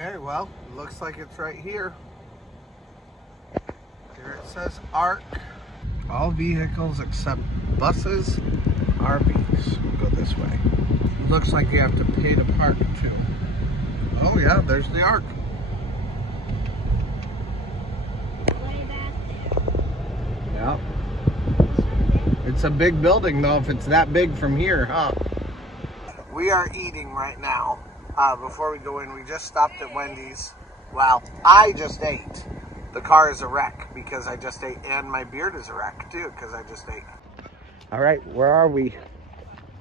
Okay, well, looks like it's right here. Here it says Ark. All vehicles except buses, RVs go this way. Looks like you have to pay to park too. Oh yeah, there's the Ark. Way back there. Yeah. It's a big building though, if it's that big from here, huh? We are eating right now. Before we go in, we just stopped at Wendy's. Well, I just ate. The car is a wreck because I just ate, and my beard is a wreck too because I just ate. All right, where are we?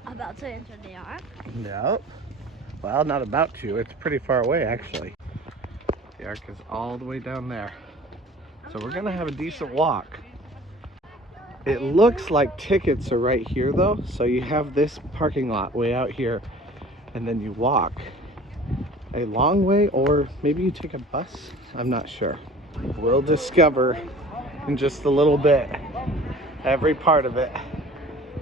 About to enter the Ark? Nope. Well, not about to. It's pretty far away, actually. The Ark is all the way down there. So we're gonna have a decent walk. It looks like tickets are right here though. So you have this parking lot way out here, and then you walk a long way, or maybe you take a bus. I'm not sure. We'll discover in just a little bit every part of it.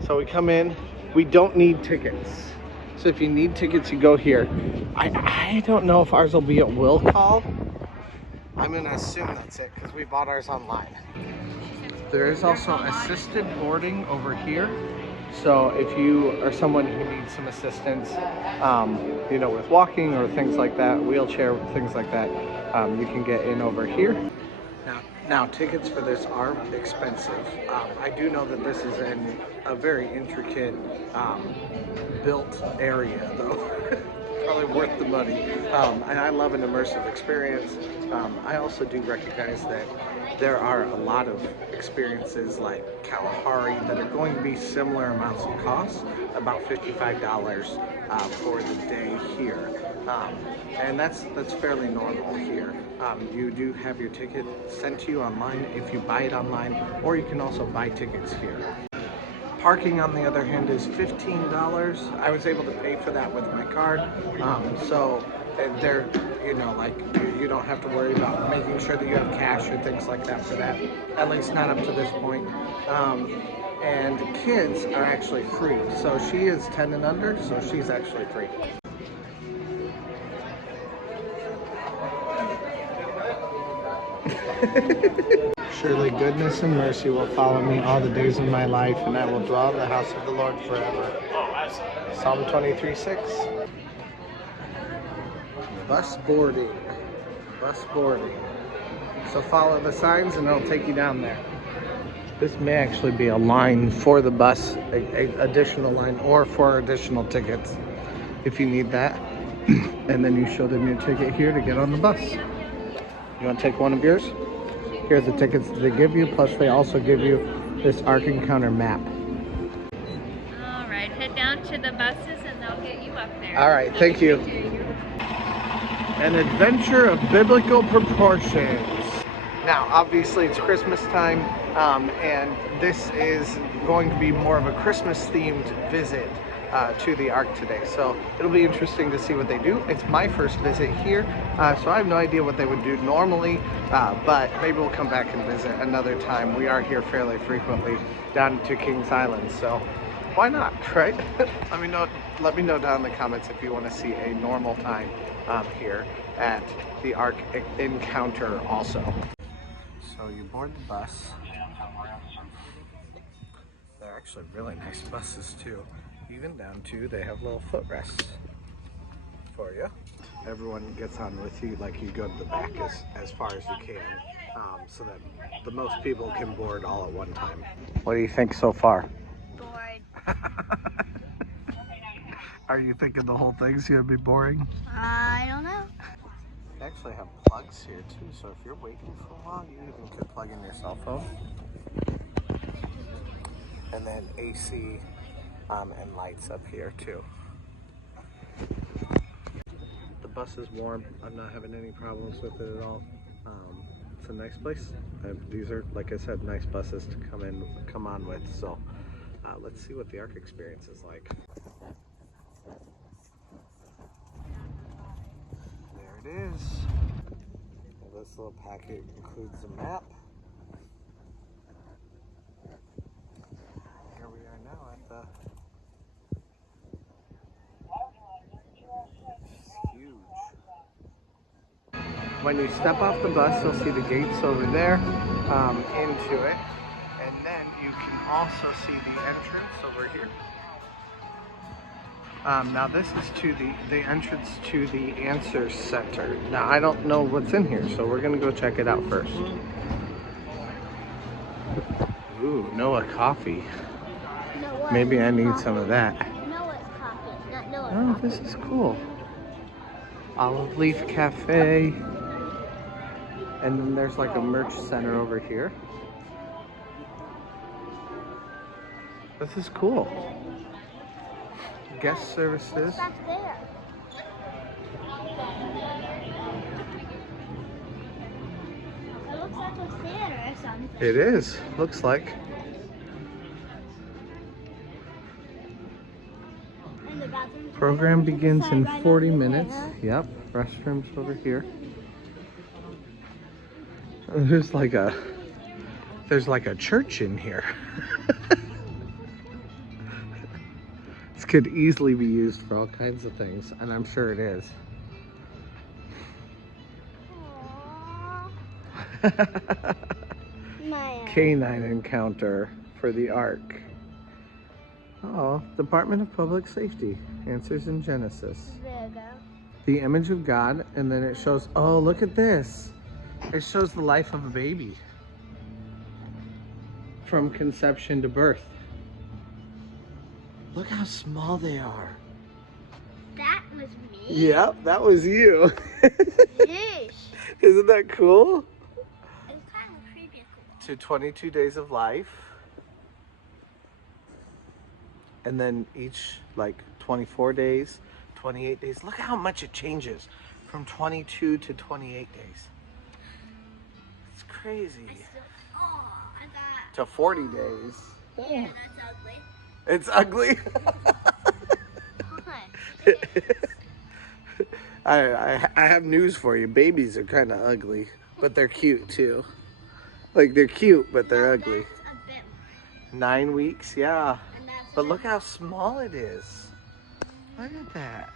So we come in, we don't need tickets. So if you need tickets, you go here. I don't know if ours will be at will call. I'm gonna assume that's it because we bought ours online. There is also assisted boarding over here. So if you are someone who needs some assistance, you know, with walking or things like that, wheelchair, things like that, you can get in over here. Now tickets for this are expensive. I do know that this is in a very intricate built area though. Probably worth the money. And I love an immersive experience. I also do recognize that there are a lot of experiences like Kalahari that are going to be similar amounts of cost, about $55 for the day here. And that's fairly normal here. You do have your ticket sent to you online if you buy it online, or you can also buy tickets here. Parking, on the other hand, is $15. I was able to pay for that with my card, so they're, you know, like you don't have to worry about making sure that you have cash or things like that for that. At least not up to this point. And kids are actually free. So she is 10 and under, so she's actually free. Surely goodness and mercy will follow me all the days of my life, and I will dwell in the house of the Lord forever. Psalm 23:6. Bus boarding. Bus boarding. So follow the signs and it'll take you down there. This may actually be a line for the bus, a additional line, or for additional tickets if you need that. And then you show them your ticket here to get on the bus. You want to take one of yours? Here's the tickets that they give you, plus they also give you this Ark Encounter map. All right, head down to the buses and they'll get you up there. All right, thank you. An adventure of biblical proportions. Now, obviously it's Christmas time, and this is going to be more of a Christmas-themed visit to the Ark today. So it'll be interesting to see what they do. It's my first visit here, so I have no idea what they would do normally, but maybe we'll come back and visit another time. We are here fairly frequently down to Kings Island, so why not, right? Let me know down in the comments if you want to see a normal time here at the Ark Encounter also. So you board the bus. They're actually really nice buses too. Even down to, they have little footrests for you. Everyone gets on with you, like you go to the back as far as you can, so that the most people can board all at one time. What do you think so far? Bored. Are you thinking the whole thing's gonna be boring? I don't know. They actually have plugs here too, so if you're waiting for a while, you even could plug in your cell phone. And then AC and lights up here too. The bus is warm. I'm not having any problems with it at all. It's a nice place. These are, like I said, nice buses to come on with. So let's see what the Ark experience is like. There it is. This little packet includes a map. Here we are now at the... It's huge. When you step off the bus, you'll see the gates over there into it. And then you can also see the entrance over here. Now this is to the entrance to the Answer Center. Now I don't know what's in here, so we're gonna go check it out first. Ooh, Noah coffee. Noah Maybe I need coffee. some of that. Noah's coffee, not Noah's Oh, coffee. this is cool. Olive Leaf Cafe. And then there's like a merch center over here. This is cool. Guest services. What's back there? It looks like a theater or something. It is. Looks like. And the bathroom's Program right over to the begins side, in right 40 over minutes. there. Yep. Restrooms over here. There's like a church in here. This could easily be used for all kinds of things, and I'm sure it is. Aww. My Canine encounter for the Ark. Oh, Department of Public Safety. Answers in Genesis. There you go. The image of God, and then it shows, oh, look at this. It shows the life of a baby. From conception to birth. Look how small they are. That was me? Yep, that was you. Yeesh. Isn't that cool? It's kind of creepy cool. To 22 days of life. And then each, like 24 days, 28 days. Look how much it changes from 22 to 28 days. It's crazy. Oh, I got... To 40 days. Yeah, that's ugly. It's ugly. What? I have news for you. Babies are kind of ugly, but they're cute too. Like they're cute, but they're ugly. That's a bit more. 9 weeks, yeah. And that's But look how small it is. Look at that.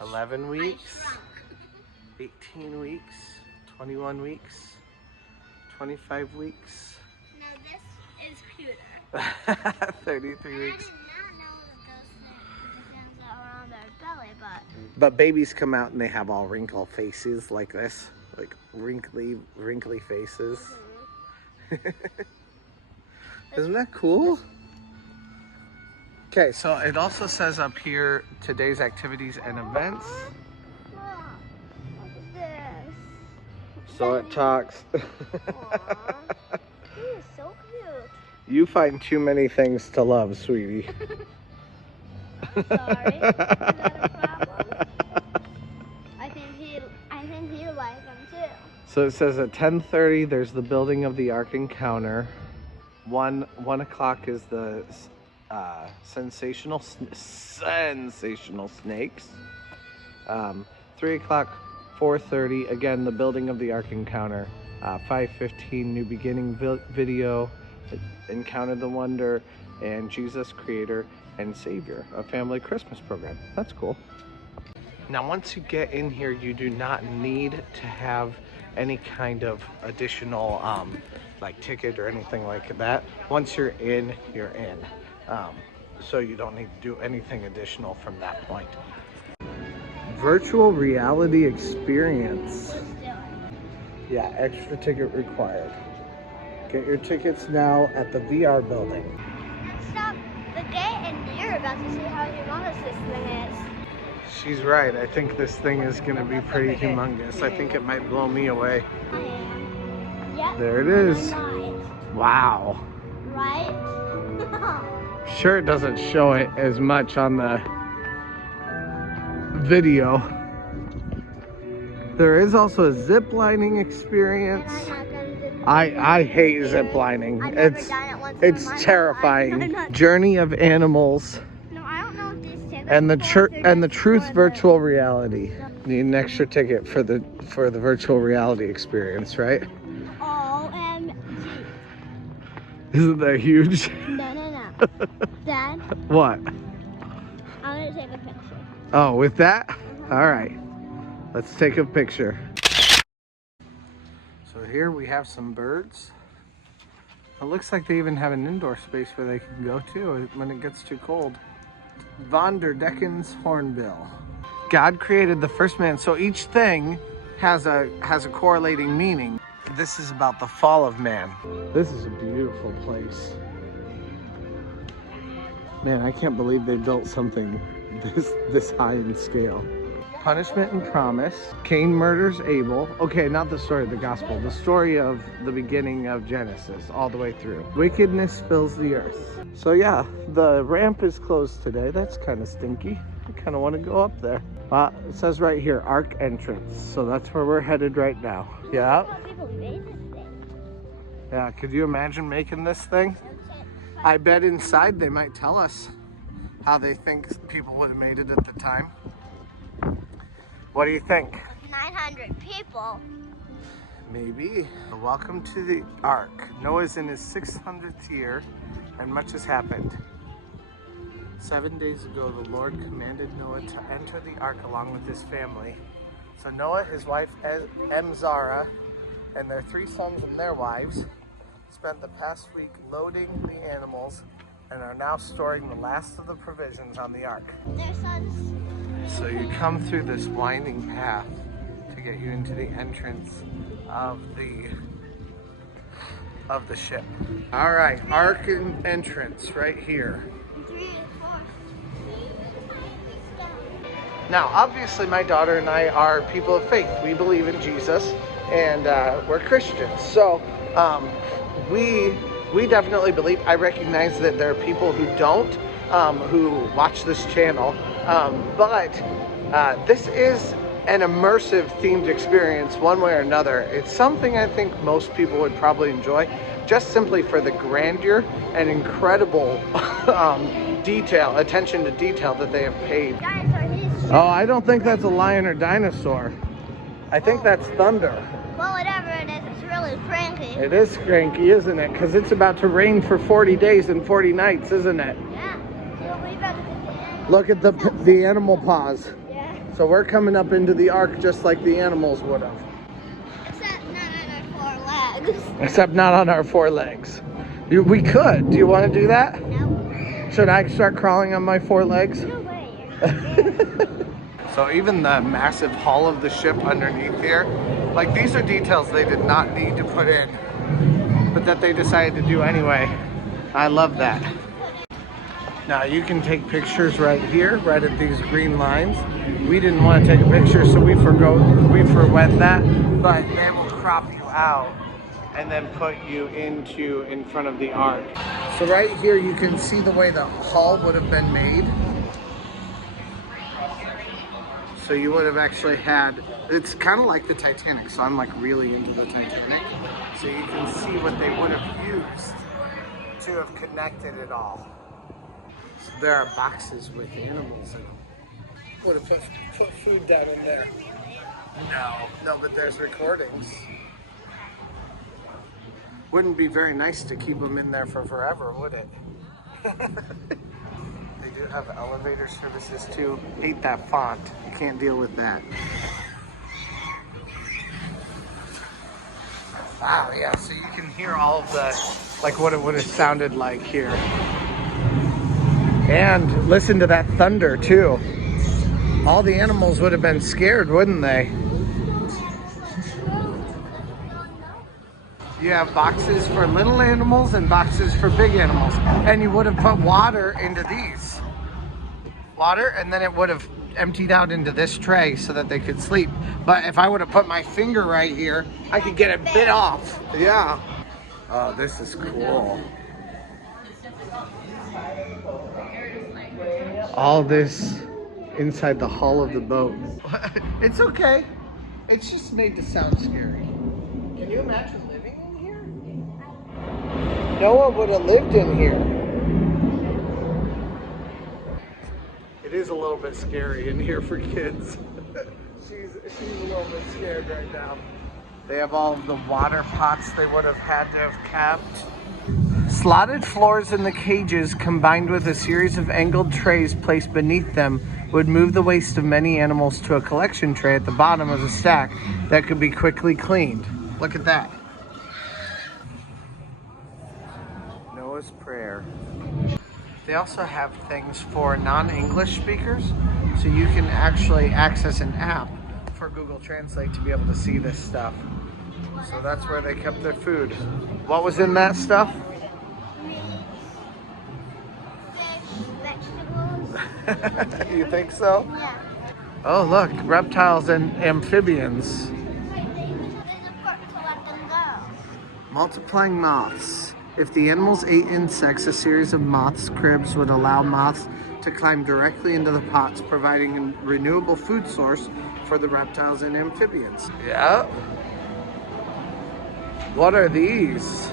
11 weeks, 18 weeks, 21 weeks, 25 weeks. No, this is cuter. 33 I weeks. did not know those things that were on their belly, but... But babies come out and they have all wrinkle faces like this. Like wrinkly faces. Isn't that cool? Okay, so it also says up here today's activities and events. Wow, look at this. So it talks. Aw, he is so cute. You find too many things to love, sweetie. Sorry, is that a problem? I think he likes them too. So it says at 10:30 there's the building of the Ark Encounter. 1 o'clock is the sensational snakes. 3 o'clock, 4:30 again the building of the Ark Encounter. 5:15 new beginning video, Encounter the Wonder, and Jesus Creator and Savior, a family Christmas program. That's cool. Now once you get in here, you do not need to have any kind of additional like ticket or anything like that. Once you're in, you're in. So you don't need to do anything additional from that point. Virtual reality experience. Yeah, extra ticket required. Get your tickets now at the VR building. Stop the gate and you're about to see how humongous this thing is. She's right. I think this thing is going to be pretty humongous. I think it might blow me away. I am. Yep. There it is. Right. Wow. Right? Sure, it doesn't show it as much on the video. There is also a zip lining experience. I hate zip lining. I've never done it once in It's my life. terrifying. I'm Journey of Animals No, I don't know what these tickets and the are. and the Truth virtual reality. Need an extra ticket for the virtual reality experience, right? OMG. Isn't that huge? No. Dad, What? I'm gonna take a picture. Oh, with that? All right, let's take a picture. So here we have some birds. It looks like they even have an indoor space where they can go to when it gets too cold. Von der Decken's hornbill. God created the first man, so each thing has a correlating meaning. This is about the fall of man. This is a beautiful place. Man, I can't believe they built something this high in scale. Punishment and promise. Cain murders Abel. Okay, not the story of the gospel. The story of the beginning of Genesis all the way through. Wickedness fills the earth. So yeah, the ramp is closed today. That's kind of stinky. I kind of want to go up there. It says right here, Ark Entrance. So that's where we're headed right now. Yeah. Yeah, could you imagine making this thing? I bet inside they might tell us how they think people would have made it at the time. What do you think? 900 people. Maybe. Welcome to the Ark. Noah's in his 600th year and much has happened. 7 days ago, the Lord commanded Noah to enter the Ark along with his family. So Noah, his wife Zara, and their 3 sons and their wives spent the past week loading the animals and are now storing the last of the provisions on the Ark. Their sons. So you come through this winding path to get you into the entrance of the ship. All right, Ark entrance right here. 3 and 4. Now, obviously, my daughter and I are people of faith. We believe in Jesus, and we're Christians. So we definitely believe. I recognize that there are people who don't, who watch this channel, but this is an immersive themed experience one way or another. It's something I think most people would probably enjoy, just simply for the grandeur and incredible attention to detail that they have paid. Oh, I don't think that's a lion or dinosaur. I think that's thunder. Well, whatever it is, it's really cranky. It is cranky, isn't it? Because it's about to rain for 40 days and 40 nights, isn't it? Yeah. Look at the animal paws. Yeah. So we're coming up into the Ark just like the animals would have. Except not on our 4 legs. Except not on our 4 legs. We could. Do you want to do that? No. Should I start crawling on my 4 legs? No way. So even the massive hull of the ship underneath here, like these are details they did not need to put in, but that they decided to do anyway. I love that. Now you can take pictures right here, right at these green lines. We didn't want to take a picture, so we forwent that, but they will crop you out and then put you in front of the Ark. So right here you can see the way the hull would have been made. So you would have actually had, it's kind of like the Titanic, so I'm like really into the Titanic. So you can see what they would have used to have connected it all. So there are boxes with animals in them. Would have put food down in there. No, but there's recordings. Wouldn't be very nice to keep them in there for forever, would it? They do have elevator services too. Hate that font. You can't deal with that. Wow, yeah, so you can hear all of the, like what it would have sounded like here. And listen to that thunder too. All the animals would have been scared, wouldn't they? You have boxes for little animals and boxes for big animals. And you would have put water into these. Water, and then it would have emptied out into this tray so that they could sleep. But if I would have put my finger right here, I could get it bit off. Yeah. Oh, this is cool. All this inside the hull of the boat. It's okay. It's just made to sound scary. Can you imagine living in here? Noah would have lived in here. It is a little bit scary in here for kids. She's a little bit scared right now. They have all of the water pots they would have had to have kept. Slotted floors in the cages combined with a series of angled trays placed beneath them would move the waste of many animals to a collection tray at the bottom of the stack that could be quickly cleaned. Look at that. Noah's Prayer. They also have things for non-English speakers, so you can actually access an app for Google Translate to be able to see this stuff. So that's where they kept their food. What was in that stuff? Vegetables. You think so? Yeah. Oh look, reptiles and amphibians. There's a park to let them go. Multiplying moths. If the animals ate insects, a series of moths' cribs would allow moths to climb directly into the pots, providing a renewable food source for the reptiles and amphibians. Yeah. What are these?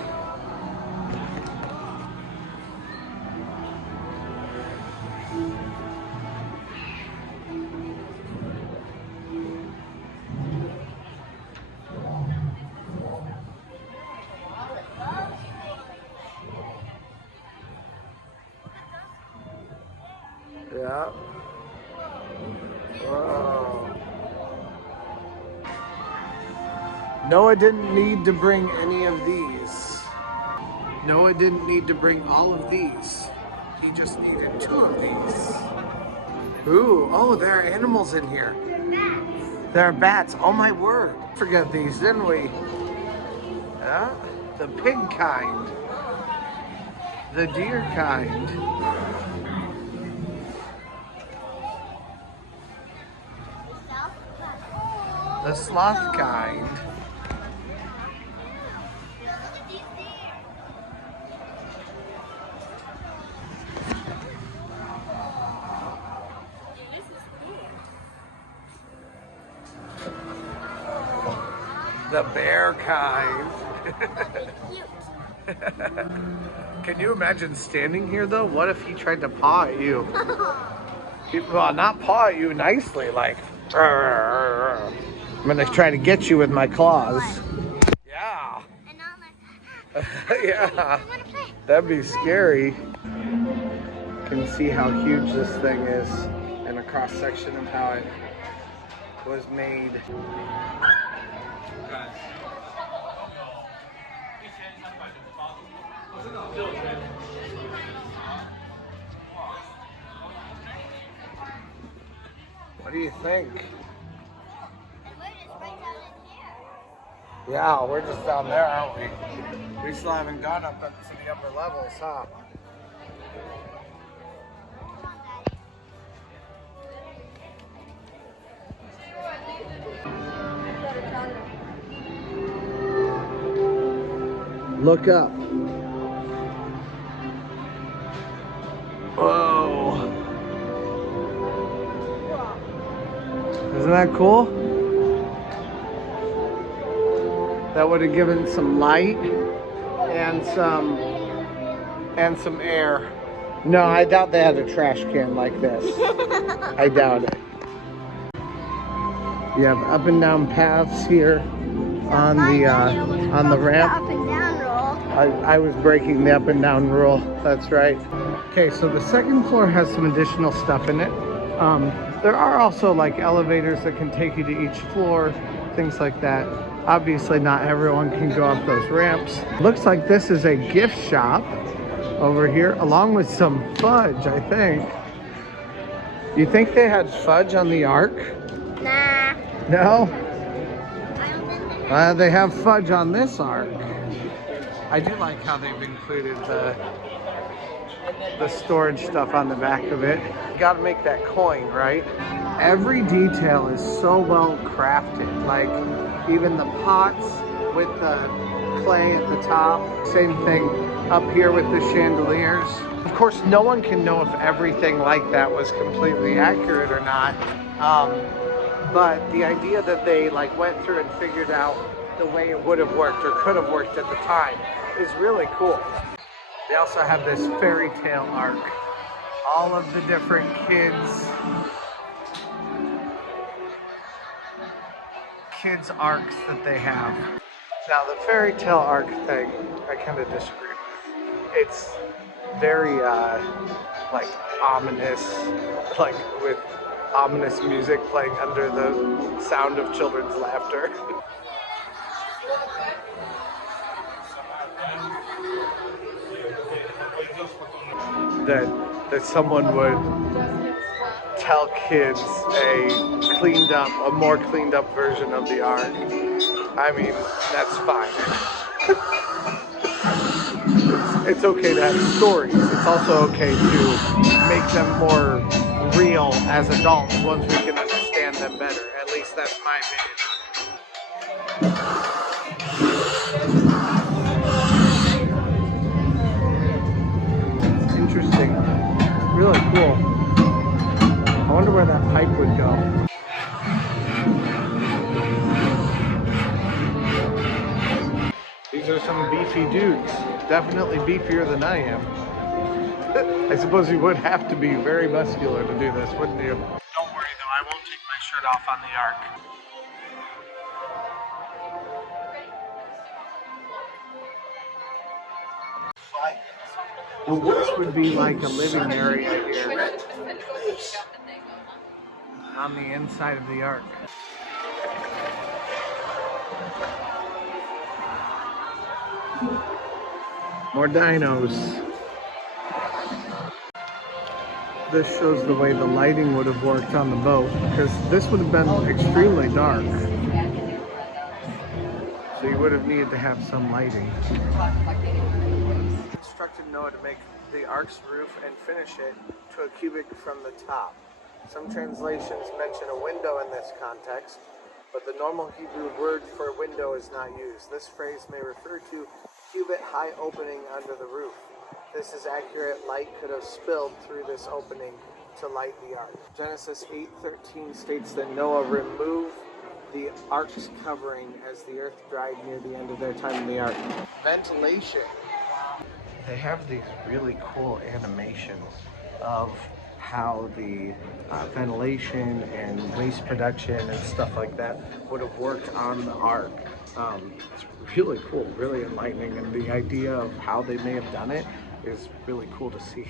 Yeah. Whoa. Noah didn't need to bring any of these. Noah didn't need to bring all of these. He just needed 2 of these. Ooh, oh, there are animals in here. There are bats. Oh my word. Forgot these, didn't we? Yeah. The pig kind. The deer kind. The sloth kind. The bear kind. Can you imagine standing here though? What if he tried to paw at you? Well, not paw at you nicely, like, I'm gonna try to get you with my claws. Yeah. And I'm like, Yeah. That'd be scary. You can see how huge this thing is and a cross section of how it was made. What do you think? and we're just right down in here. Yeah, we're just down there, aren't we? We still haven't gone up to the upper levels, huh? Look up. Whoa. Isn't that cool? That would have given some light and some air. No, I doubt they had a trash can like this. I doubt it. You have up and down paths here on the ramp. Up and down roll. I was breaking the up and down rule. That's right. Okay, so the second floor has some additional stuff in it. There are also like elevators that can take you to each floor, things like that. Obviously not everyone can go up those ramps. Looks like this is a gift shop over here, along with some fudge, I think. You think they had fudge on the Ark? Nah. No? I don't think they They have fudge on this Ark. I do like how they've included the storage stuff on the back of it. You gotta make that coin, right? Every detail is so well crafted. Like even the pots with the clay at the top. Same thing up here with the chandeliers. Of course, no one can know if everything like that was completely accurate or not. But the idea that they like went through and figured out the way it would have worked or could have worked at the time is really cool. They also have this fairy tale arc. All of the different kids' arcs that they have. Now the fairy tale arc thing, I kind of disagree with. it's very like ominous, like with ominous music playing under the sound of children's laughter. that someone would tell kids a more cleaned up version of the Ark. I mean, that's fine. It's okay to have stories. It's also okay to make them more real as adults once we can understand them better. At least that's my opinion. Interesting. Really cool. I wonder where that pipe would go. These are some beefy dudes. Definitely beefier than I am. I suppose you would have to be very muscular to do this, wouldn't you? Don't worry though, I won't take my shirt off on the Ark. Well, this would be like a living area here on the inside of the Ark. More dinos. This shows the way the lighting would have worked on the boat, because this would have been extremely dark. So you would have needed to have some lighting. Instructed Noah to make the Ark's roof and finish it to a cubit from the top. Some translations mention a window in this context, but the normal Hebrew word for window is not used. This phrase may refer to cubit high opening under the roof. This is accurate. Light could have spilled through this opening to light the Ark. Genesis 8:13 states that Noah removed the Ark's covering as the earth dried near the end of their time in the Ark. Ventilation. They have these really cool animations of how the ventilation and waste production and stuff like that would have worked on the Ark. It's really cool, really enlightening, and the idea of how they may have done it is really cool to see.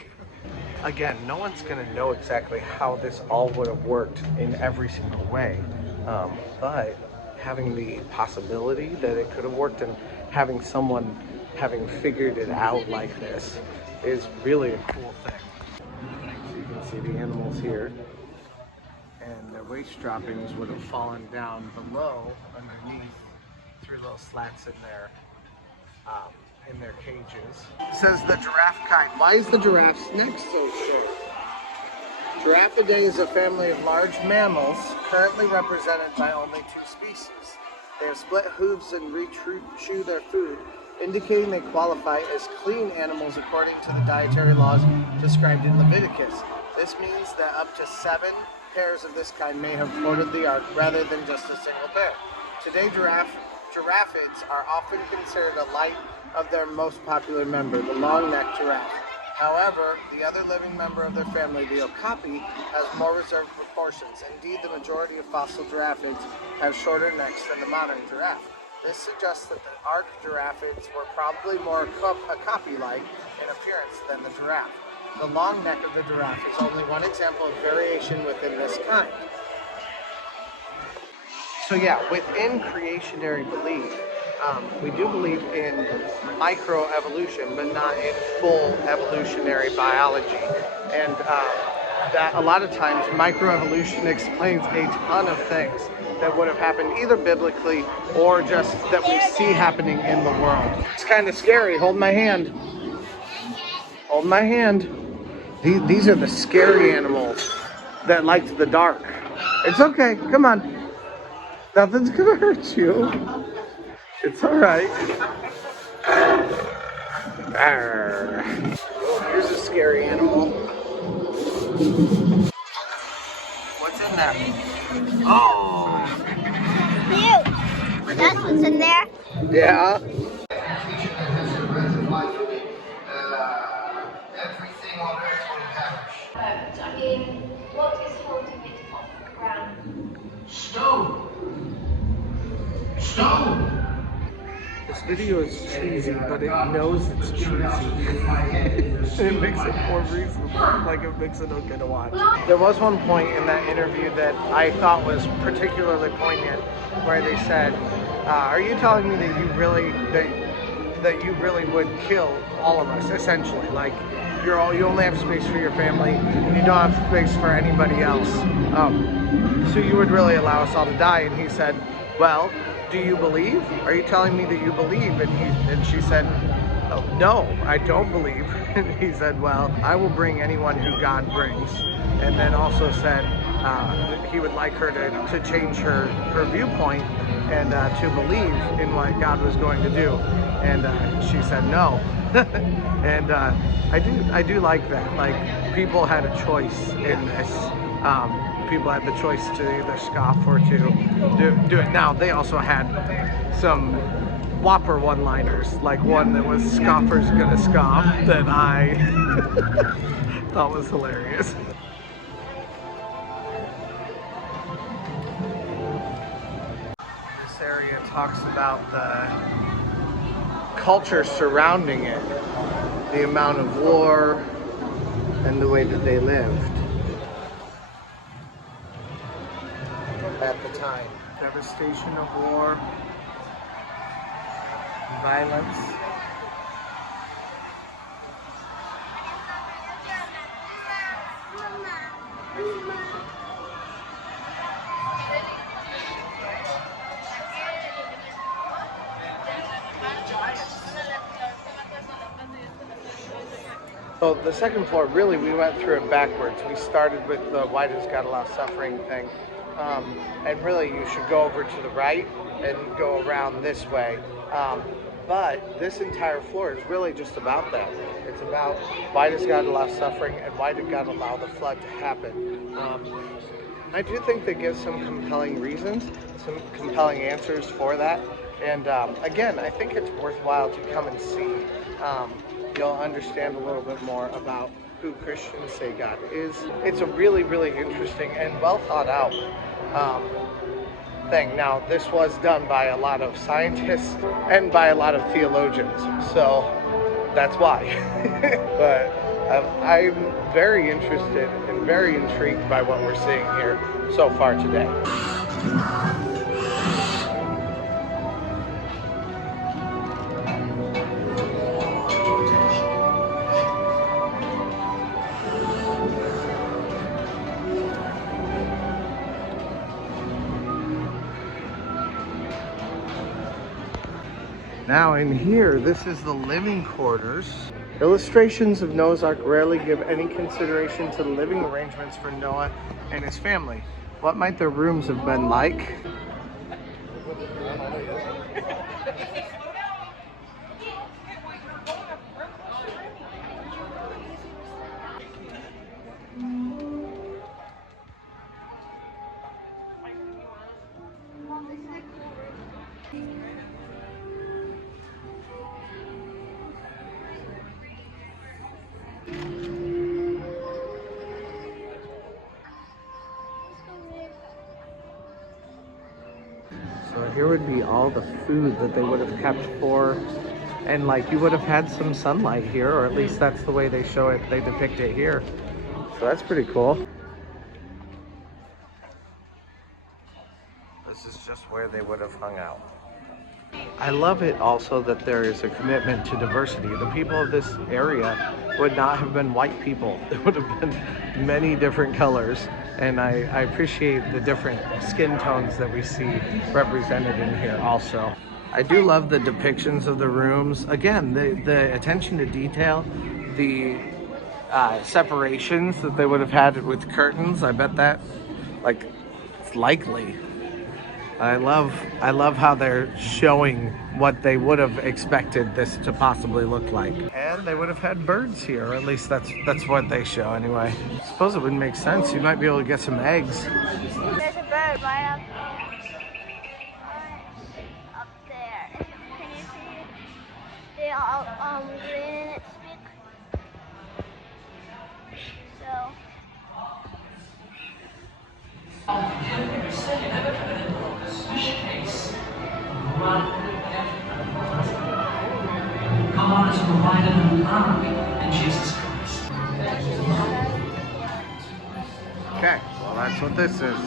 Again, no one's going to know exactly how this all would have worked in every single way, but having the possibility that it could have worked and having someone having figured it out like this is really a cool thing. So you can see the animals here, and the waste droppings would have fallen down below underneath through little slats in their cages. It says the giraffe kind. Why is the giraffe's neck so short? Giraffidae is a family of large mammals currently represented by only 2 species. They have split hooves and chew their food, indicating they qualify as clean animals according to the dietary laws described in Leviticus. This means that up to 7 pairs of this kind may have boarded the Ark rather than just a single pair. Today, giraffids are often considered a light of their most popular member, the long-necked giraffe. However, the other living member of their family, the okapi, has more reserved proportions. Indeed, the majority of fossil giraffids have shorter necks than the modern giraffe. This suggests that the Ark giraffids were probably more okapi-like in appearance than the giraffe. The long neck of the giraffe is only one example of variation within this kind. So yeah, within creationary belief, we do believe in microevolution, but not in full evolutionary biology. And that a lot of times microevolution explains a ton of things that would have happened either biblically or just that we see happening in the world. It's kind of scary. Hold my hand. Hold my hand. These are the scary animals that liked the dark. It's okay. Come on. Nothing's gonna hurt you. It's all right. Arr. Here's a scary animal. What's in there? Oh! You! That's what's in there? Yeah. Everything on earth will perish. I mean, what is holding it off the ground? Stone! Stone! This video is cheesy, but it knows it's cheesy. It makes it more reasonable, like it makes it okay to watch. There was one point in that interview that I thought was particularly poignant, where they said, "Are you telling me that you really would kill all of us, essentially? Like you only have space for your family, and you don't have space for anybody else. So you would really allow us all to die?" And he said, "Well, do you believe? Are you telling me that you believe?" And she said, "Oh, no, I don't believe." And he said, "Well, I will bring anyone who God brings." And then also said he would like her to change her viewpoint and to believe in what God was going to do. And she said no. And I do like that. Like, people had a choice in this. People had the choice to either scoff or to do it. Now, they also had some whopper one-liners, like one that was "Scoffer's gonna scoff," that I thought was hilarious. This area talks about the culture surrounding it, the amount of war, and the way that they lived at the time. Devastation of war, violence. So the second floor, really, we went through it backwards. We started with the "why does God allow suffering" thing. And really, you should go over to the right and go around this way. But this entire floor is really just about that. It's about why does God allow suffering and why did God allow the flood to happen. I do think they give some compelling reasons, some compelling answers for that. And again, I think it's worthwhile to come and see. You'll understand a little bit more about who Christians say God is. It's a really, really interesting and well thought out thing. Now, this was done by a lot of scientists and by a lot of theologians, so that's why. But I'm very interested and very intrigued by what we're seeing here so far today. Now in here, this is the living quarters. Illustrations of Noah's Ark rarely give any consideration to the living arrangements for Noah and his family. What might their rooms have been like? So here would be all the food that they would have kept for, and like you would have had some sunlight here, or at least that's the way they show it, they depict it here. So that's pretty cool. This is just where they would have hung out. I love it also that there is a commitment to diversity. The people of this area would not have been white people. It would have been many different colors. And I appreciate the different skin tones that we see represented in here also. I do love the depictions of the rooms. Again, the attention to detail, the separations that they would have had with curtains. I bet that, like, it's likely. I love how they're showing what they would have expected this to possibly look like. And they would have had birds here, or at least that's what they show anyway. I suppose it would make sense. You might be able to get some eggs. There's a bird right up there. Can you see it? They are green its beak. So love in Jesus Christ. Okay, well that's what this is.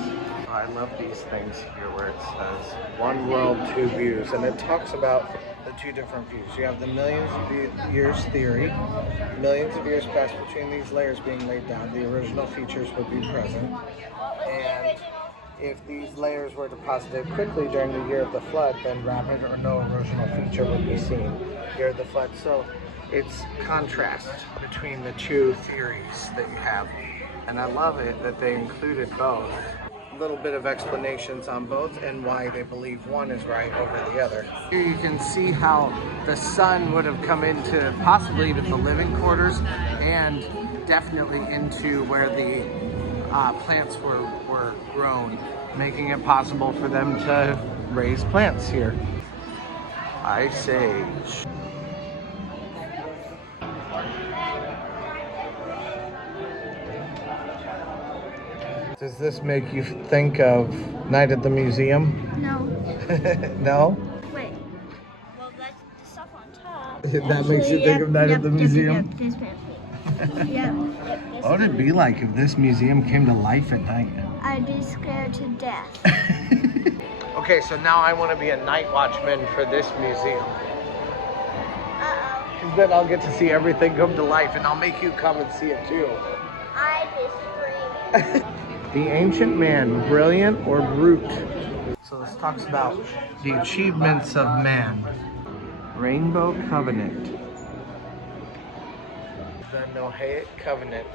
I love these things here where it says one world, two views, and it talks about the two different views. You have the millions of years theory, millions of years passed between these layers being laid down, the original features would be present, and if these layers were deposited quickly during the year of the flood, then rapid or no erosional feature would be seen year of the flood. So it's contrast between the two theories that you have. And I love it that they included both. A little bit of explanations on both and why they believe one is right over the other. Here you can see how the sun would have come into possibly even the living quarters and definitely into where the plants were grown, making it possible for them to raise plants here. Ice Age. Does this make you think of Night at the Museum? No. No? Wait. Well, that's the stuff on top. That makes you think of Night at the Museum? Yep, this fancy. Yep. What would it be like if this museum came to life at night? I'd be scared to death. Okay, so now I want to be a night watchman for this museum. Uh-oh. Then I'll get to see everything come to life, and I'll make you come and see it too. I'd be screaming. The ancient man, brilliant or brute? So this talks about the achievements of man. Rainbow Covenant. The Noahic Covenant.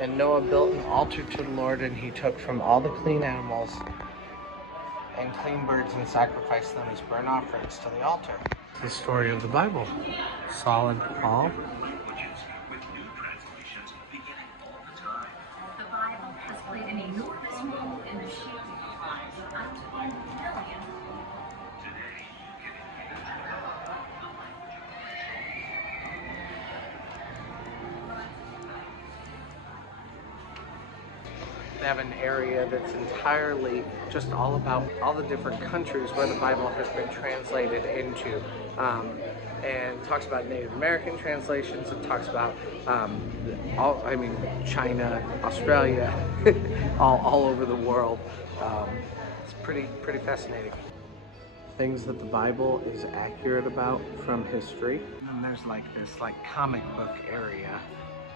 And Noah built an altar to the Lord, and he took from all the clean animals and clean birds and sacrificed them as burnt offerings to the altar. The story of the Bible. Solid Paul. The Bible has played an enormous role in the shaping of lives up to the million. They have an area that's entirely just all about all the different countries where the Bible has been translated into. And talks about Native American translations. It talks about China, Australia, all over the world. It's pretty fascinating. Things that the Bible is accurate about from history. And then there's like this comic book area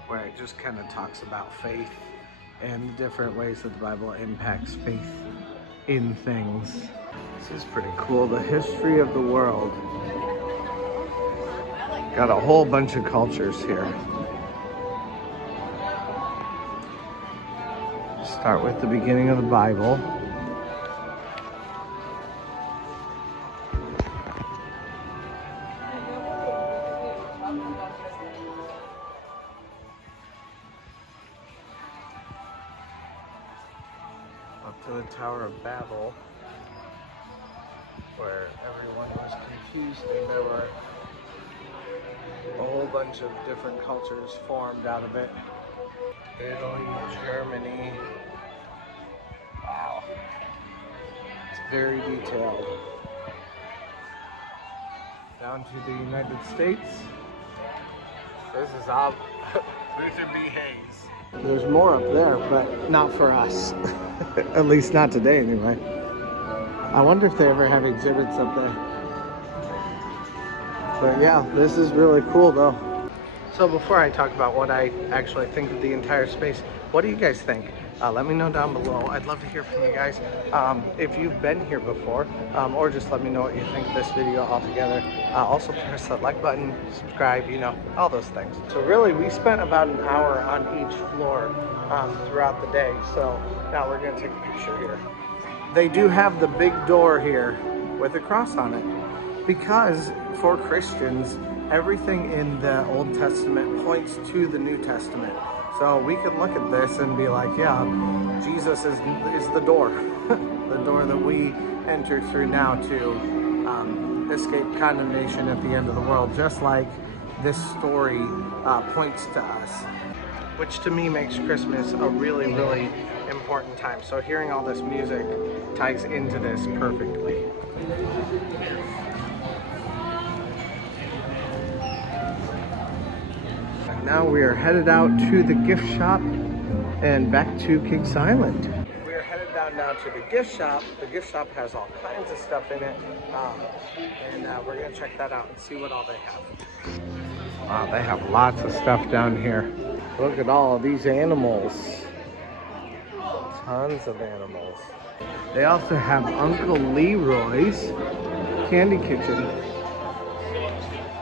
where it just kind of talks about faith and the different ways that the Bible impacts faith in things. This is pretty cool. The history of the world. Got a whole bunch of cultures here. Start with the beginning of the Bible. Up to the Tower of Babel, where everyone was confused and there were a whole bunch of different cultures formed out of it. Italy, Germany. Wow. It's very detailed. Down to the United States. This is Luther B. Hayes. There's more up there, but not for us. At least not today, anyway. I wonder if they ever have exhibits up there. But yeah, this is really cool though. So before I talk about what I actually think of the entire space, what do you guys think? Let me know down below. I'd love to hear from you guys. If you've been here before, or just let me know what you think of this video altogether. Also press that like button, subscribe, you know, all those things. So really, we spent about an hour on each floor throughout the day. So now we're gonna take a picture here. They do have the big door here with a cross on it, because for Christians, everything in the Old Testament points to the New Testament. So we can look at this and be like, yeah, Jesus is the door, the door that we enter through now to escape condemnation at the end of the world, just like this story points to us, which to me makes Christmas a really, really important time. So hearing all this music ties into this perfectly. Now we are headed out to the gift shop and back to Kings Island. We are headed down now to the gift shop. The gift shop has all kinds of stuff in it. And we're gonna check that out and see what all they have. Wow, they have lots of stuff down here. Look at all of these animals. Tons of animals. They also have Uncle Leroy's Candy Kitchen.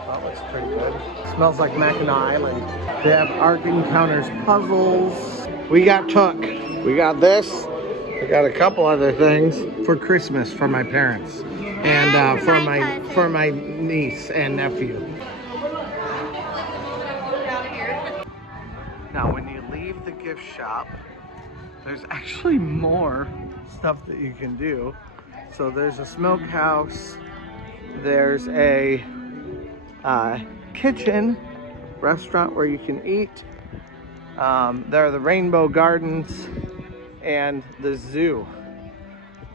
That looks pretty good. Smells like Mackinac Island. They have Ark Encounter's puzzles. We got Took. We got this. We got a couple other things for Christmas for my parents and for my niece and nephew. Now, when you leave the gift shop, there's actually more stuff that you can do. So there's a smokehouse. There's a kitchen restaurant where you can eat. There are the rainbow gardens and the zoo.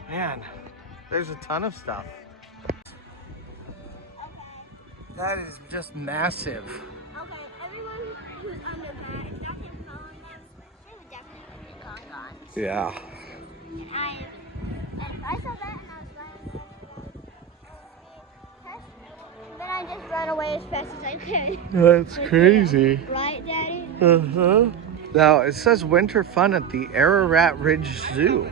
Man, there's a ton of stuff. That is just massive. Okay, everyone who's under that, if nothing following them, they would definitely be gone. Yeah. And if I saw that and I was running then I just ran away as fast as I could. That's crazy. Right, Daddy? Uh-huh. Now, it says winter fun at the ARARAT Ridge Zoo.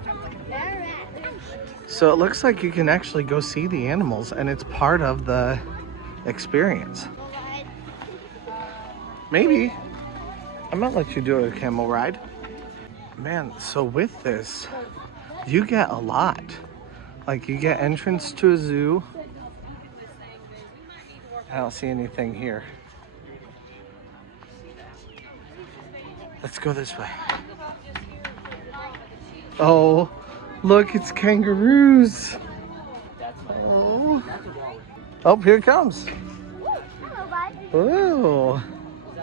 So it looks like you can actually go see the animals and it's part of the experience. Maybe. I might let you do a camel ride. Man, so with this, you get a lot. Like you get entrance to a zoo. I don't see anything here. Let's go this way. Oh, look, it's kangaroos. Oh, oh, here it comes. Hello, bud. Oh. So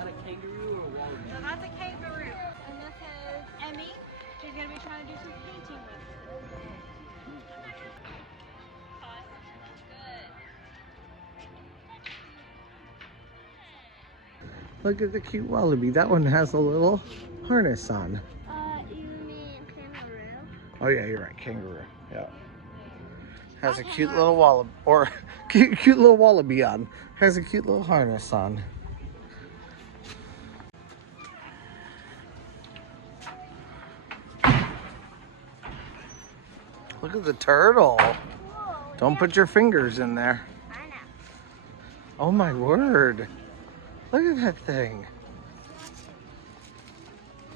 that's a kangaroo. And this is Emmy. She's going to be trying to do some painting with it. Look at the cute wallaby. That one has a little harness on. You mean kangaroo? Oh yeah, you're right, kangaroo. Yeah. Has a cute little wallaby, or cute little wallaby on. Has a cute little harness on. Look at the turtle. Don't put your fingers in there. I know. Oh my word. Look at that thing.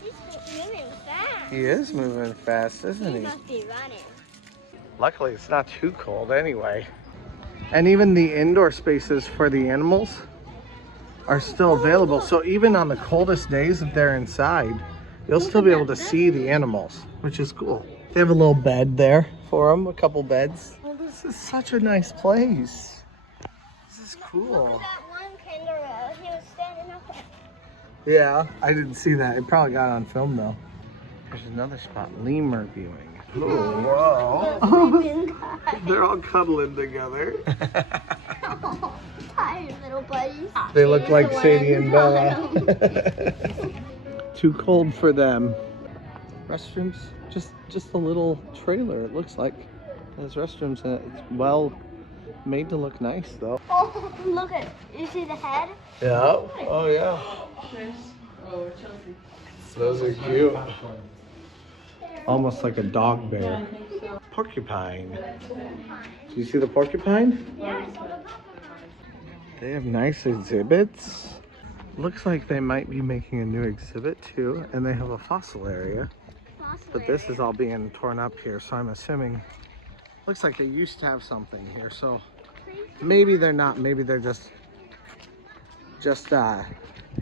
He's moving fast. He is moving fast, isn't He he? must be running. Luckily, it's not too cold anyway. And even the indoor spaces for the animals are still available. So even on the coldest days, if they're inside, you'll still be able to see the animals, which is cool. They have a little bed there for them, a couple beds. Oh, this is such a nice place. This is Look cool. at that one kangaroo. He was standing up there. Yeah, I didn't see that. It probably got on film though. There's another spot, lemur viewing. Oh, wow. They're all cuddling together. Hi, little buddies. They look like Sadie and Bella. Too cold for them. Restrooms, just a little trailer. It looks like there's restrooms and it's well made to look nice though. Oh, look at it. You see the head? Yeah. Oh yeah. Those are cute. Almost like a dog bear. Porcupine. Do you see the porcupine? Yes. They have nice exhibits. Looks like they might be making a new exhibit too, and they have a fossil area. But this is all being torn up here, so I'm assuming, looks like they used to have something here, so maybe they're not, maybe they're just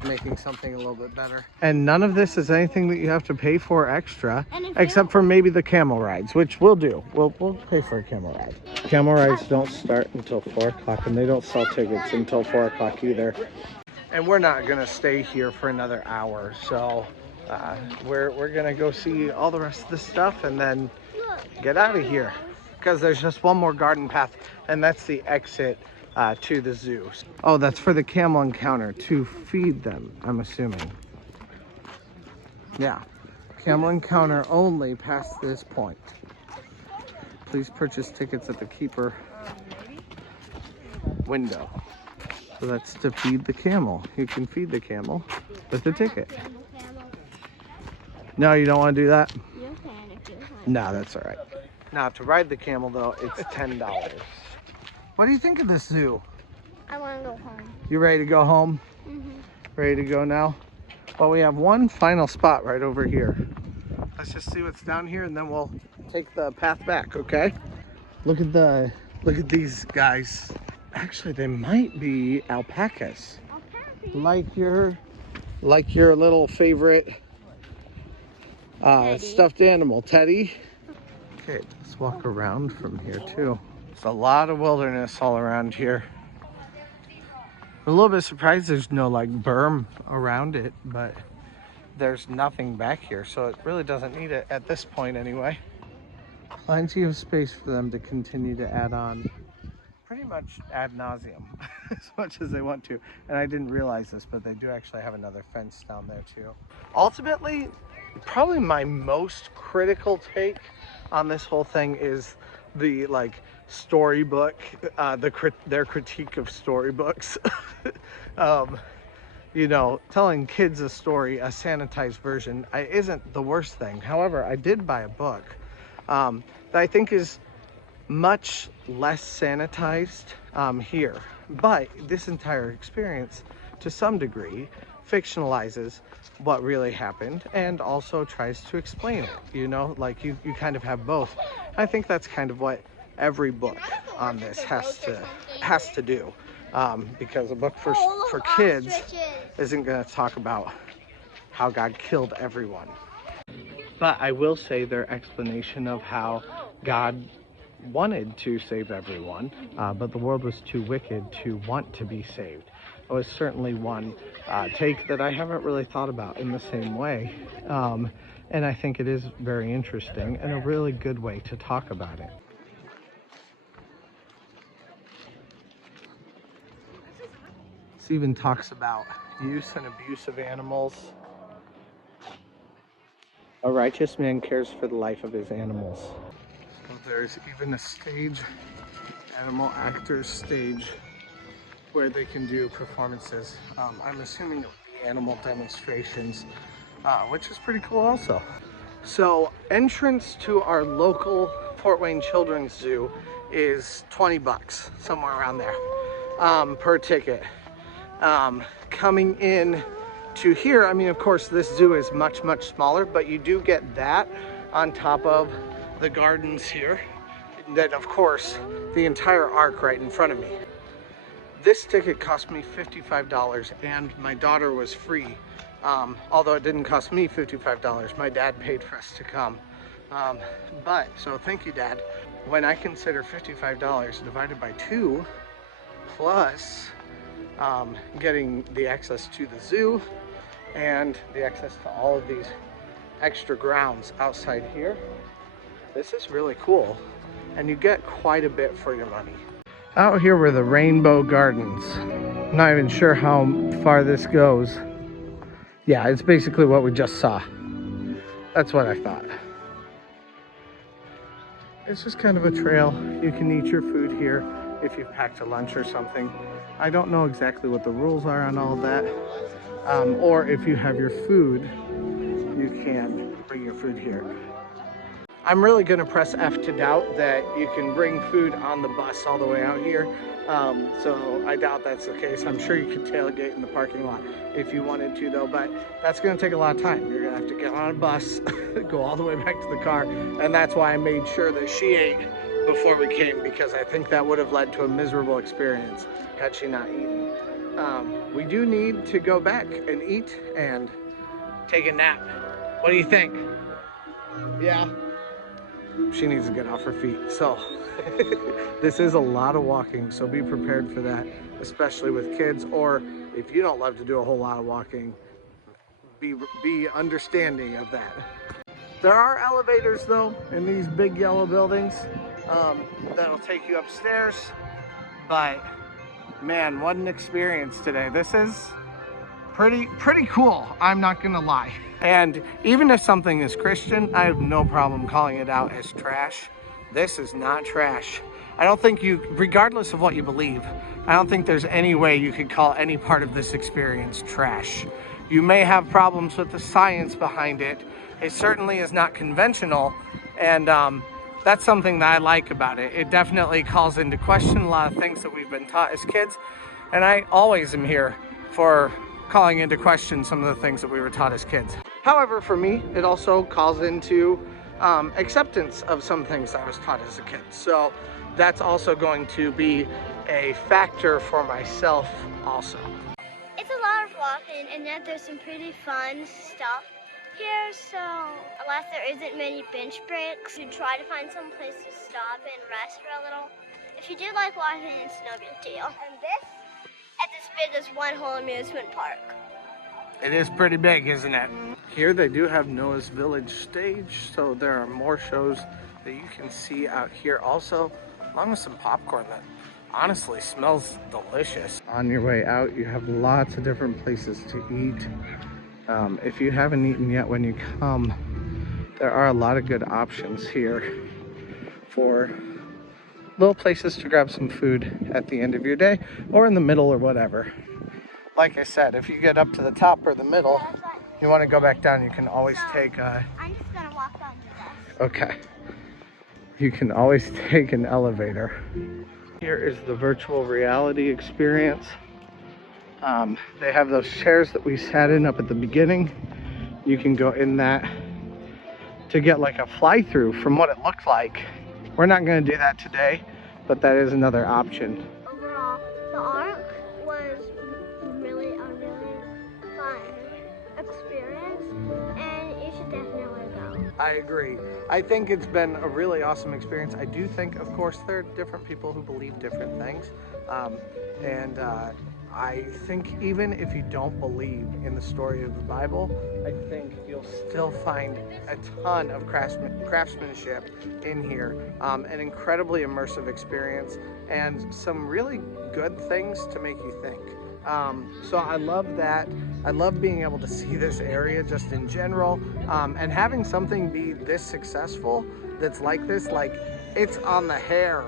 making something a little bit better. And none of this is anything that you have to pay for extra, except for maybe the camel rides, which we'll do. We'll pay for a camel ride. Camel rides don't start until 4 o'clock, and they don't sell tickets until 4 o'clock either. And we're not gonna stay here for another hour, so we're gonna go see all the rest of the stuff and then get out of here, because there's just one more garden path, and that's the exit to the zoo. Oh, that's for the camel encounter, to feed them, I'm assuming. Yeah, camel encounter only past this point. Please purchase tickets at the keeper window. So that's to feed the camel. You can feed the camel with a ticket. No, you don't want to do that? You can if you want. No, that's all right. Now, to ride the camel, though, it's $10. What do you think of this zoo? I want to go home. You ready to go home? Mm-hmm. Ready to go now? Well, we have one final spot right over here. Let's just see what's down here, and then we'll take the path back, okay? Look at these guys. Actually, they might be alpacas. Like your little favorite stuffed animal, Teddy. Okay, let's walk around from here too. There's a lot of wilderness all around here. I'm a little bit surprised there's no like berm around it, but there's nothing back here, so it really doesn't need it at this point anyway. Plenty of space for them to continue to add on pretty much ad nauseum as much as they want to. And I didn't realize this, but they do actually have another fence down there too. Ultimately, probably my most critical take on this whole thing is the like storybook, their critique of storybooks. You know, telling kids a story, a sanitized version, isn't the worst thing. However, I did buy a book that I think is much less sanitized here. But this entire experience, to some degree, fictionalizes what really happened and also tries to explain it. You know, like you kind of have both. I think that's kind of what every book on this has to do. Because a book for kids isn't going to talk about how God killed everyone. But I will say their explanation of how God wanted to save everyone, but the world was too wicked to want to be saved. It was certainly one take that I haven't really thought about in the same way. And I think it is very interesting and a really good way to talk about it. This even talks about use and abuse of animals. A righteous man cares for the life of his animals. So there's even a stage, animal actors stage, where they can do performances. I'm assuming it would be animal demonstrations, which is pretty cool also. So entrance to our local Fort Wayne Children's Zoo is 20 bucks, somewhere around there, per ticket. Coming in to here, I mean, of course, this zoo is much, much smaller, but you do get that on top of the gardens here. And then, of course, the entire Ark right in front of me. This ticket cost me $55, and my daughter was free. Although it didn't cost me $55, my dad paid for us to come. So thank you, Dad. When I consider $55 divided by 2, plus getting the access to the zoo and the access to all of these extra grounds outside here, this is really cool, and you get quite a bit for your money. Out here were the Rainbow Gardens. I'm not even sure how far this goes. Yeah, it's basically what we just saw. That's what I thought. It's just kind of a trail. You can eat your food here if you've packed a lunch or something. I don't know exactly what the rules are on all of that. Or if you have your food, you can bring your food here. I'm really gonna press F to doubt that you can bring food on the bus all the way out here. So I doubt that's the case. I'm sure you could tailgate in the parking lot if you wanted to though, but that's gonna take a lot of time. You're gonna have to get on a bus, go all the way back to the car, and that's why I made sure that she ate before we came, because I think that would have led to a miserable experience had she not eaten. We do need to go back and eat and take a nap. What do you think? Yeah? She needs to get off her feet. So this is a lot of walking, so be prepared for that, especially with kids, or if you don't love to do a whole lot of walking, be understanding of that. There are elevators though in these big yellow buildings that'll take you upstairs, but Man, what an experience today. This is pretty cool, I'm not gonna lie. And even if something is Christian, I have no problem calling it out as trash. This is not trash. I don't think you, regardless of what you believe, I don't think there's any way you could call any part of this experience trash. You may have problems with the science behind it. It certainly is not conventional, and that's something that I like about it. It definitely calls into question a lot of things that we've been taught as kids, and I always am here for calling into question some of the things that we were taught as kids. However, for me, it also calls into acceptance of some things I was taught as a kid. So that's also going to be a factor for myself also. It's a lot of walking, and yet there's some pretty fun stuff here, so unless there isn't many bench breaks, you try to find some place to stop and rest for a little. If you do like walking, it's no big deal. And this is as big as one whole amusement park. It is pretty big, isn't it? Here they do have Noah's Village stage, so there are more shows that you can see out here also, along with some popcorn that honestly smells delicious. On your way out, you have lots of different places to eat. If you haven't eaten yet when you come, there are a lot of good options here for little places to grab some food at the end of your day or in the middle or whatever. Like I said, if you get up to the top or the middle, you want to go back down, you can always take a... I'm just gonna walk down to this. Okay. You can always take an elevator. Here is the virtual reality experience. They have those chairs that we sat in up at the beginning. You can go in that to get like a fly-through from what it looked like. We're not going to do that today, but that is another option. Overall, the Ark was really a really fun experience, and you should definitely go. I agree. I think it's been a really awesome experience. I do think, of course, there are different people who believe different things. I think even if you don't believe in the story of the Bible, I think you'll still find a ton of craftsmanship in here, an incredibly immersive experience, and some really good things to make you think. So I love that. I love being able to see this area just in general, and having something be this successful that's like this, like it's on the hair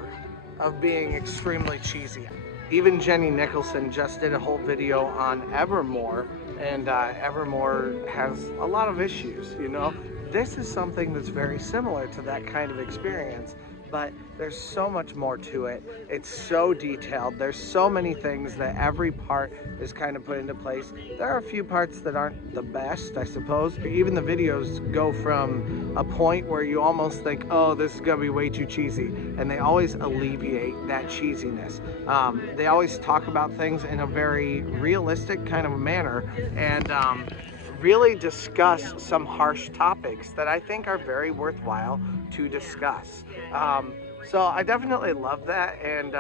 of being extremely cheesy. Even Jenny Nicholson just did a whole video on Evermore, and Evermore has a lot of issues, you know. This is something that's very similar to that kind of experience, but there's so much more to it. It's so detailed. There's so many things that every part is kind of put into place. There are a few parts that aren't the best, I suppose. Even the videos go from a point where you almost think, oh, this is gonna be way too cheesy, and they always alleviate that cheesiness. They always talk about things in a very realistic kind of manner, and really discuss some harsh topics that I think are very worthwhile to discuss. So I definitely love that, and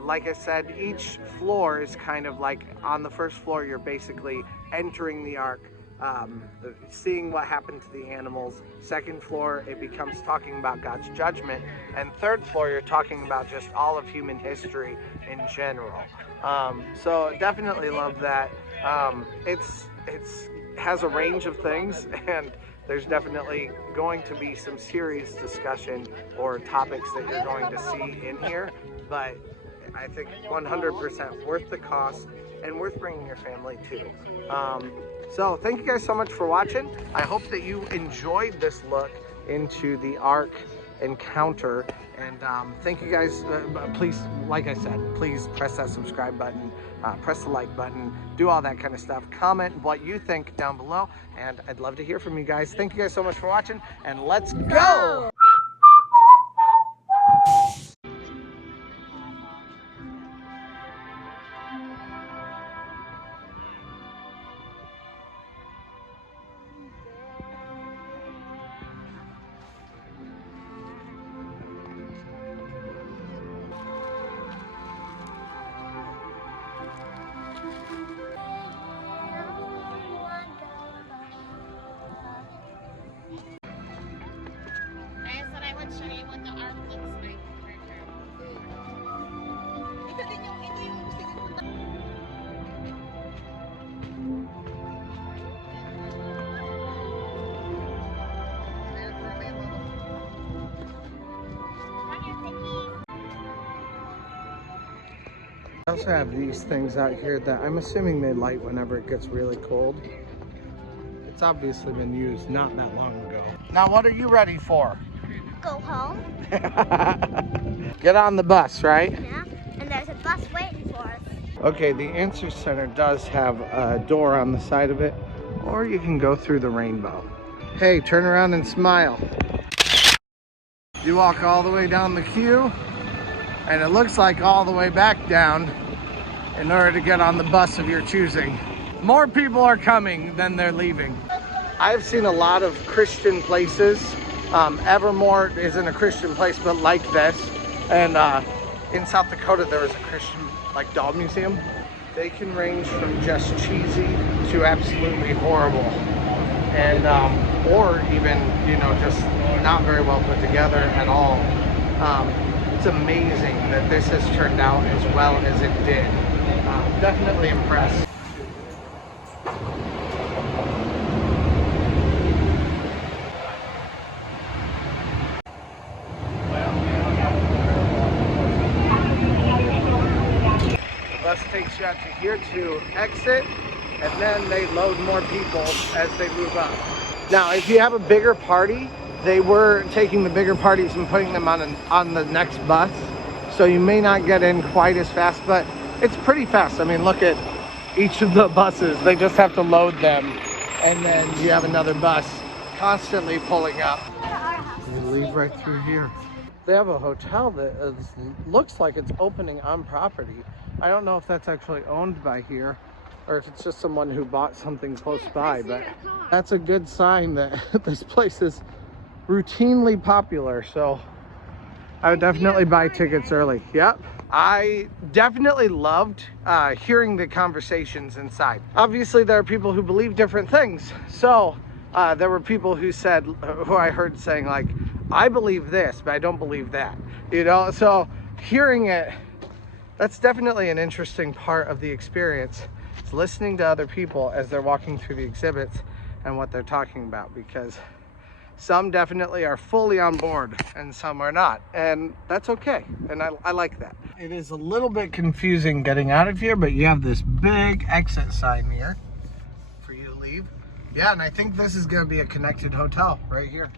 like I said, each floor is kind of like, on the first floor you're basically entering the Ark, seeing what happened to the animals. Second floor, it becomes talking about God's judgment, and third floor you're talking about just all of human history in general. So definitely love that. It's has a range of things, and there's definitely going to be some serious discussion or topics that you're going to see in here, but I think 100% worth the cost and worth bringing your family to. So thank you guys so much for watching. I hope that you enjoyed this look into the Ark Encounter, and thank you guys. Please, like I said, please press that subscribe button, press the like button, do all that kind of stuff. Comment what you think down below, and I'd love to hear from you guys. Thank you guys so much for watching, and let's go! I also have these things out here that I'm assuming they light whenever it gets really cold. It's obviously been used not that long ago. Now what are you ready for? Go home. Get on the bus, right? Yeah. And there's a bus waiting for us. Okay, the Answer Center does have a door on the side of it, or you can go through the rainbow. Hey, turn around and smile. You walk all the way down the queue, and it looks like all the way back down in order to get on the bus of your choosing. More people are coming than they're leaving. I've seen a lot of Christian places. Evermore isn't a Christian place, but like this. And in South Dakota, there was a Christian like doll museum. They can range from just cheesy to absolutely horrible. And or even, you know, just not very well put together at all. It's amazing that this has turned out as well as it did. Definitely impressed. The bus takes you out to here to exit, and then they load more people as they move up. Now, if you have a bigger party, they were taking the bigger parties and putting them on the next bus, so you may not get in quite as fast, but it's pretty fast. I mean, look at each of the buses. They just have to load them, and then you have another bus constantly pulling up. You leave right through here. They have a hotel that looks like it's opening on property. I don't know if that's actually owned by here, or if it's just someone who bought something close by, but that's a good sign that this place is routinely popular. So I would definitely buy tickets early. Yep. I definitely loved hearing the conversations inside. Obviously, there are people who believe different things. So there were people who I heard saying like, I believe this, but I don't believe that. You know, so hearing it, that's definitely an interesting part of the experience. It's listening to other people as they're walking through the exhibits and what they're talking about, because some definitely are fully on board and some are not, and that's okay, and I like that. It is a little bit confusing getting out of here, but you have this big exit sign here for you to leave. Yeah, and I think this is going to be a connected hotel right here.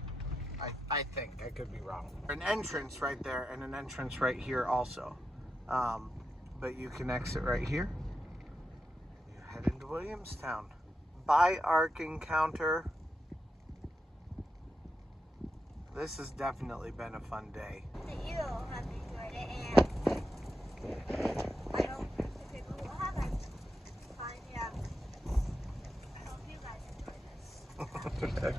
I think, I could be wrong. An entrance right there and an entrance right here also, but you can exit right here. You head into Williamstown. By Ark Encounter. This has definitely been a fun day. You have enjoyed it, and I hope the people who haven't find out. I hope you guys enjoyed this.